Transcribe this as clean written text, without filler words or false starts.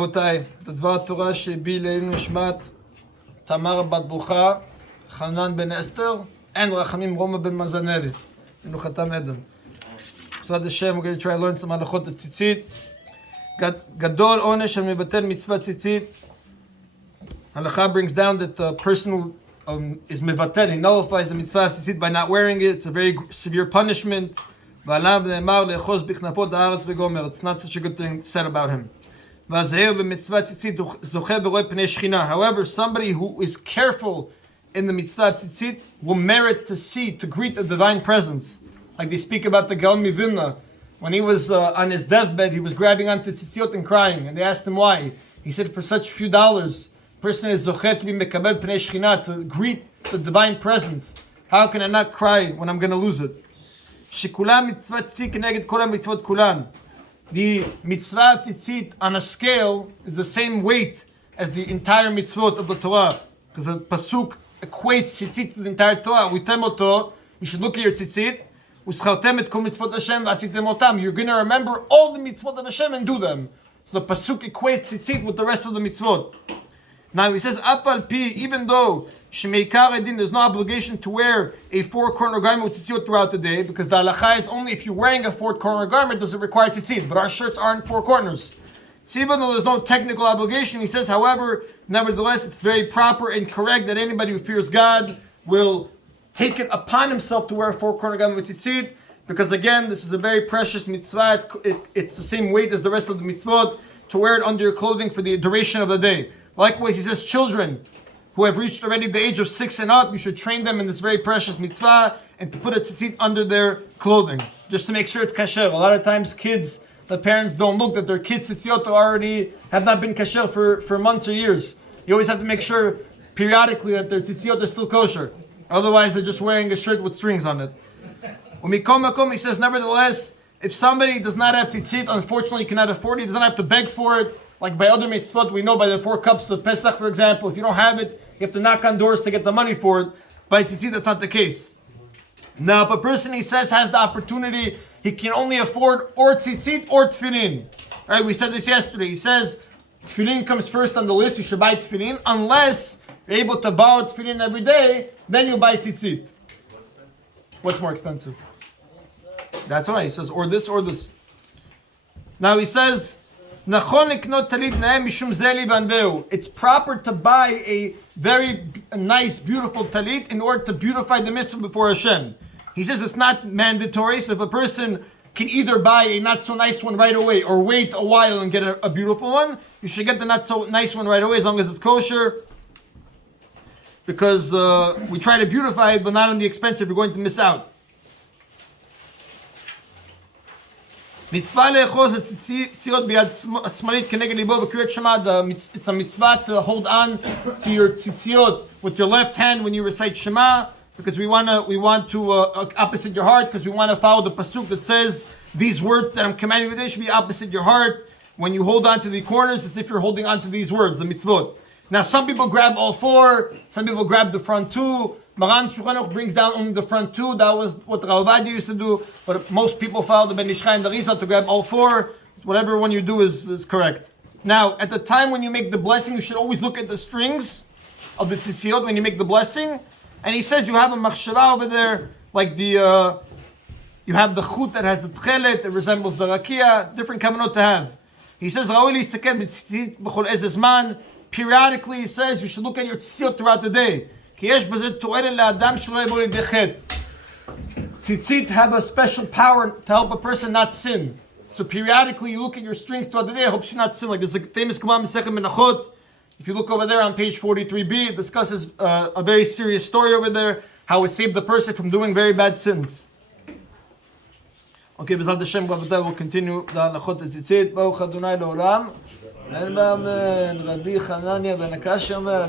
רבותיי, דבר התורה שהביא לעילוי נשמת תמר בת ברוכה, חנן בן אסתר, and רחמים רומא בן מזנלי. מנוחתם עדן. בעזרת השם, we're going to try to learn some הלכות הציצית. גדול עונש המבטל מצוות ציצית. Halacha brings down that the person who is mevatel, he nullifies the mitzvah of tzitzit by not wearing it. It's a very severe punishment. ועליו נאמר לאחוז בכנפות הארץ וגומר. It's not such a good thing said about him. However, somebody who is careful in the mitzvah tzitzit will merit to see, to greet the divine presence. Like they speak about the Gaon Mivilna. When he was on his deathbed, he was grabbing onto tzitziot and crying. And they asked him why. He said, for such few dollars, person is zochet to be mekabel pnei shechina, to greet the divine presence. How can I not cry when I'm going to lose it? Shekulam mitzvah tzitzit keneged kol mitzvot kulan. The mitzvah of tzitzit on a scale is the same weight as the entire mitzvot of the Torah. Because the pasuk equates tzitzit to the entire Torah. You should look at your tzitzit. You're going to remember all the mitzvot of Hashem and do them. So the pasuk equates tzitzit with the rest of the mitzvot. Now he says, Apal pi, even though there's no obligation to wear a four-corner garment with tzitzit throughout the day, because the halacha is only if you're wearing a four-corner garment does it require tzitzit, but our shirts aren't four corners. So even though there's no technical obligation, he says, however, nevertheless, it's very proper and correct that anybody who fears God will take it upon himself to wear a four-corner garment with tzitzit, because again, this is a very precious mitzvah. It's the same weight as the rest of the mitzvot, to wear it under your clothing for the duration of the day. Likewise, he says, children who have reached already the age of 6 and up, you should train them in this very precious mitzvah and to put a tzitzit under their clothing, just to make sure it's kasher. A lot of times kids, the parents don't look that their kids' tzitziot already have not been kasher for months or years. You always have to make sure periodically that their tzitziot are still kosher. Otherwise, they're just wearing a shirt with strings on it. He says, nevertheless, if somebody does not have tzitzit, unfortunately cannot afford it, he does not have to beg for it. Like by other mitzvot, we know by the 4 cups of Pesach, for example, if you don't have it, you have to knock on doors to get the money for it. By tzitzit, that's not the case. Now, if a person, he says, has the opportunity, he can only afford or tzitzit or tefillin. Right? We said this yesterday. He says, tefillin comes first on the list. You should buy tefillin. Unless you're able to borrow tefillin every day, then you buy tzitzit. What's more expensive? That's why he says, or this or this. Now he says, it's proper to buy a very nice, beautiful talit in order to beautify the mitzvah before Hashem. He says it's not mandatory, so if a person can either buy a not so nice one right away or wait a while and get a beautiful one, you should get the not so nice one right away as long as it's kosher. Because we try to beautify it, but not on the expense if you're going to miss out. Mitzvah le'echos tzitziot biyad smalit keneged libo b'kriyat shema. It's a mitzvah to hold on to your tzitziot with your left hand when you recite Shema, because we want to opposite your heart, because we want to follow the pasuk that says these words that I'm commanding you today should be opposite your heart. When you hold on to the corners, it's if you're holding on to these words, the mitzvot. Now, some people grab all 4, some people grab the front 2. Maran Shulchan Aruch brings down only the front 2. That was what Rav Ovadia used to do. But most people follow the Ben Ish Chai and the Rizal to grab all 4. Whatever one you do is correct. Now, at the time when you make the blessing, you should always look at the strings of the tzitziot when you make the blessing. And he says you have a machshava over there, like you have the chut that has the tchelet, it resembles the rakia, different kavanot to have. He says, periodically, he says you should look at your tzitziot throughout the day. Tzitzit have a special power to help a person not sin. So periodically you look at your strings throughout the day, it helps you not sin. Like there's a famous Gemara Masechet Menachot. If you look over there on page 43b, it discusses a very serious story over there, how it saved the person from doing very bad sins. Okay, B'ezrat Hashem, we'll continue the halachot tzitzit. Baruch Adonai Le'olam. Amen. Rabbi Hanania ben Akash אומר,